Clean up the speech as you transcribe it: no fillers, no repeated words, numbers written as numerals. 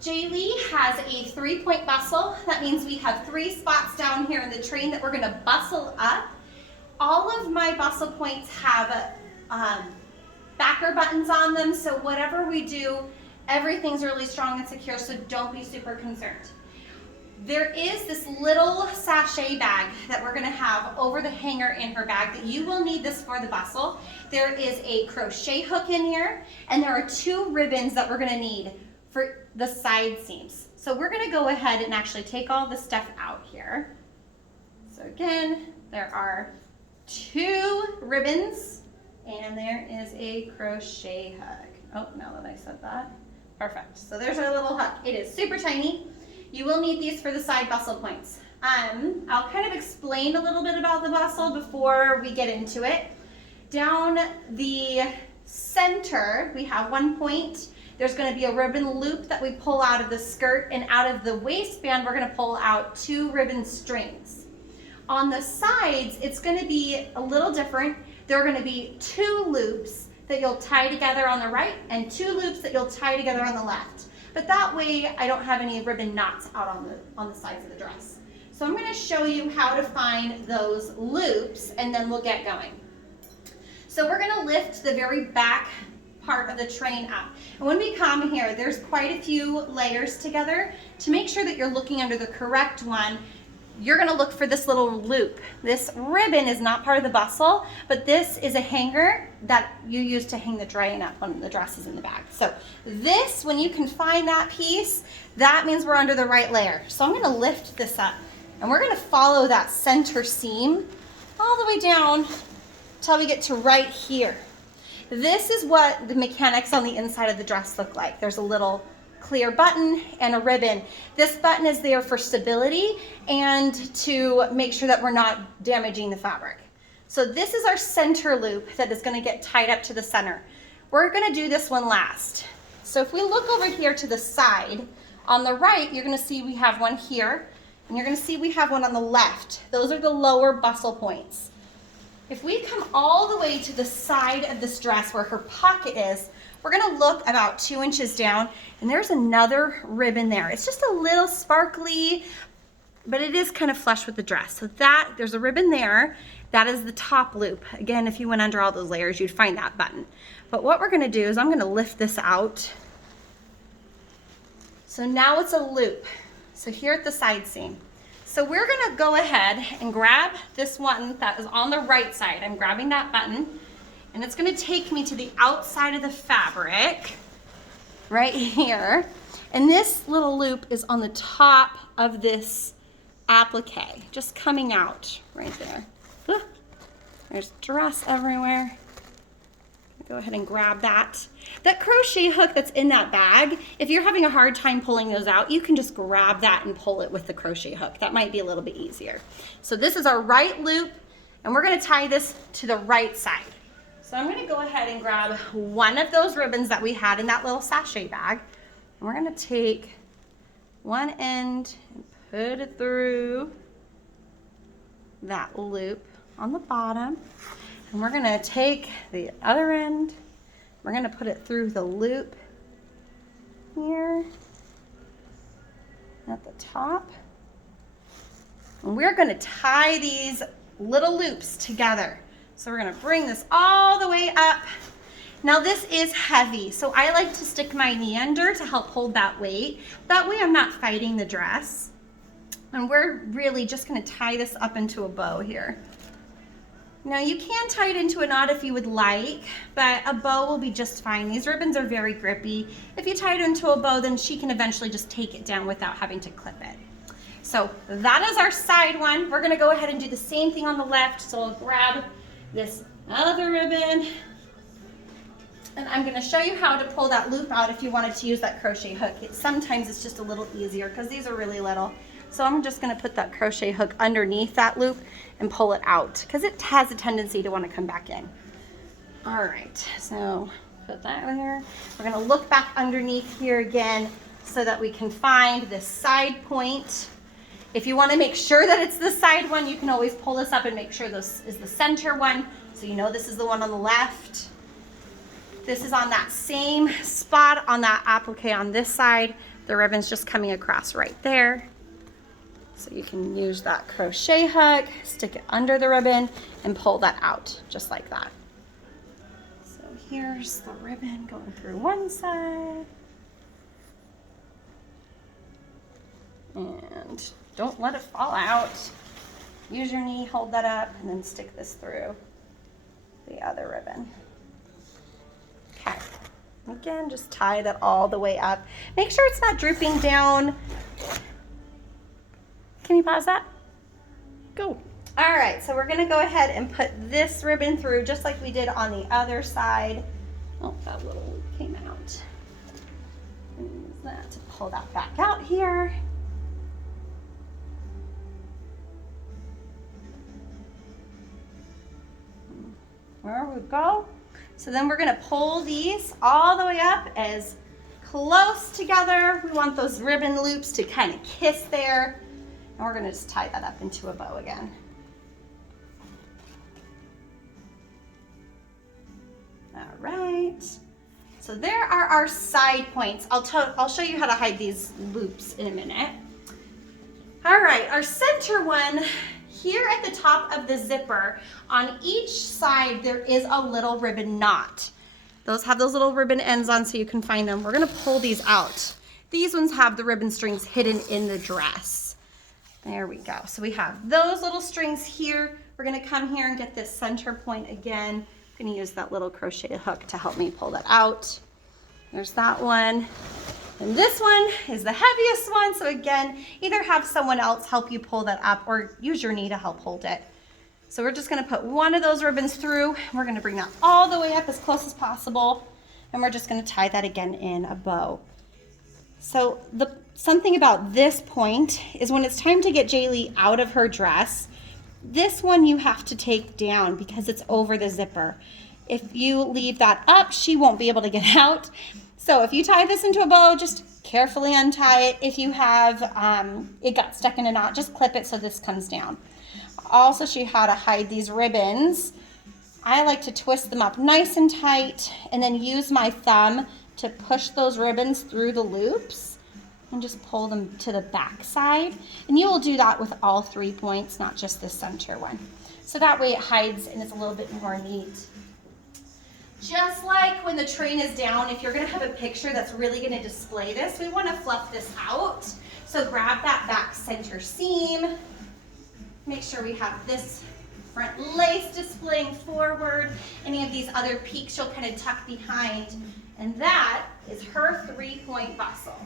Jaelee has a 3-point bustle. That means we have 3 spots down here in the train that we're gonna bustle up. All of my bustle points have backer buttons on them, so whatever we do, everything's really strong and secure, so don't be super concerned. There is this little sachet bag that we're gonna have over the hanger in her bag that you will need this for the bustle. There is a crochet hook in here, and there are 2 ribbons that we're gonna need for the side seams. So we're gonna go ahead and actually take all this stuff out here. So again, there are 2 ribbons, and there is a crochet hook. Oh, now that I said that. Perfect. So there's our little hook. It is super tiny. You will need these for the side bustle points. I'll kind of explain a little bit about the bustle before we get into it. Down the center, we have 1 point. There's going to be a ribbon loop that we pull out of the skirt, and out of the waistband, we're going to pull out 2 ribbon strings. On the sides, it's going to be a little different. There are going to be 2 loops that you'll tie together on the right and 2 loops that you'll tie together on the left. But that way I don't have any ribbon knots out on the sides of the dress. So I'm going to show you how to find those loops, and then we'll get going. So we're going to lift the very back part of the train up. And when we come here, there's quite a few layers together. To make sure that you're looking under the correct one, you're gonna look for this little loop. This ribbon is not part of the bustle, but this is a hanger that you use to hang the train up when the dress is in the bag. So this, when you can find that piece, that means we're under the right layer. So I'm gonna lift this up, and we're gonna follow that center seam all the way down till we get to right here. This is what the mechanics on the inside of the dress look like. There's a little clear button and a ribbon. This button is there for stability and to make sure that we're not damaging the fabric. So this is our center loop that is going to get tied up to the center. We're going to do this one last. So if we look over here to the side, on the right, you're going to see we have one here, and you're going to see we have one on the left. Those are the lower bustle points. If we come all the way to the side of this dress where her pocket is, we're gonna look about 2 inches down, and there's another ribbon there. It's just a little sparkly, but it is kind of flush with the dress. So there's a ribbon there. That is the top loop. Again, if you went under all those layers, you'd find that button. But what we're gonna do is I'm gonna lift this out. So now it's a loop. So here at the side seam. So we're gonna go ahead and grab this one that is on the right side. I'm grabbing that button, and it's gonna take me to the outside of the fabric, right here. And this little loop is on the top of this applique, just coming out right there. Ooh, there's dress everywhere. Go ahead and grab that. That crochet hook that's in that bag, if you're having a hard time pulling those out, you can just grab that and pull it with the crochet hook. That might be a little bit easier. So this is our right loop, and we're gonna tie this to the right side. So I'm gonna go ahead and grab one of those ribbons that we had in that little sachet bag, and we're gonna take one end and put it through that loop on the bottom. And we're gonna take the other end, we're gonna put it through the loop here at the top. And we're gonna tie these little loops together. So we're gonna bring this all the way up. Now this is heavy, so I like to stick my knee under to help hold that weight. That way I'm not fighting the dress. And we're really just gonna tie this up into a bow here. Now you can tie it into a knot if you would like, but a bow will be just fine. These ribbons are very grippy. If you tie it into a bow, then she can eventually just take it down without having to clip it. So that is our side one. We're gonna go ahead and do the same thing on the left. So I'll grab this other ribbon, and I'm gonna show you how to pull that loop out if you wanted to use that crochet hook. Sometimes it's just a little easier because these are really little. So I'm just gonna put that crochet hook underneath that loop and pull it out because it has a tendency to want to come back in. All right, so put that in there. We're gonna look back underneath here again so that we can find this side point. If you want to make sure that it's the side one, you can always pull this up and make sure this is the center one. So you know this is the one on the left. This is on that same spot on that applique on this side. The ribbon's just coming across right there. So you can use that crochet hook, stick it under the ribbon, and pull that out, just like that. So here's the ribbon going through one side. And don't let it fall out. Use your knee, hold that up, and then stick this through the other ribbon. Okay. Again, just tie that all the way up. Make sure it's not drooping down. Can you pause that? Go. All right, so we're gonna go ahead and put this ribbon through just like we did on the other side. Oh, that little loop came out. Use that to pull that back out here. There we go. So then we're gonna pull these all the way up as close together. We want those ribbon loops to kind of kiss there. And we're gonna just tie that up into a bow again. All right. So there are our side points. I'll show you how to hide these loops in a minute. All right, our center one, here at the top of the zipper, on each side there is a little ribbon knot. Those have those little ribbon ends on so you can find them. We're gonna pull these out. These ones have the ribbon strings hidden in the dress. There we go. So we have those little strings here. We're gonna come here and get this center point again. I'm gonna use that little crochet hook to help me pull that out. There's that one. And this one is the heaviest one. So again, either have someone else help you pull that up or use your knee to help hold it. So we're just gonna put one of those ribbons through. We're gonna bring that all the way up as close as possible. And we're just gonna tie that again in a bow. So something about this point is when it's time to get Jaelee out of her dress, this one you have to take down because it's over the zipper. If you leave that up, she won't be able to get out. So if you tie this into a bow, just carefully untie it. If you have it got stuck in a knot, just clip it so this comes down. Also show you how to hide these ribbons. I like to twist them up nice and tight and then use my thumb to push those ribbons through the loops and just pull them to the back side. And you will do that with all 3 points, not just the center one. So that way it hides and it's a little bit more neat. Just like when the train is down, if you're gonna have a picture that's really gonna display this, we wanna fluff this out. So grab that back center seam. Make sure we have this front lace displaying forward. Any of these other peaks you'll kind of tuck behind. And that is her 3-point bustle.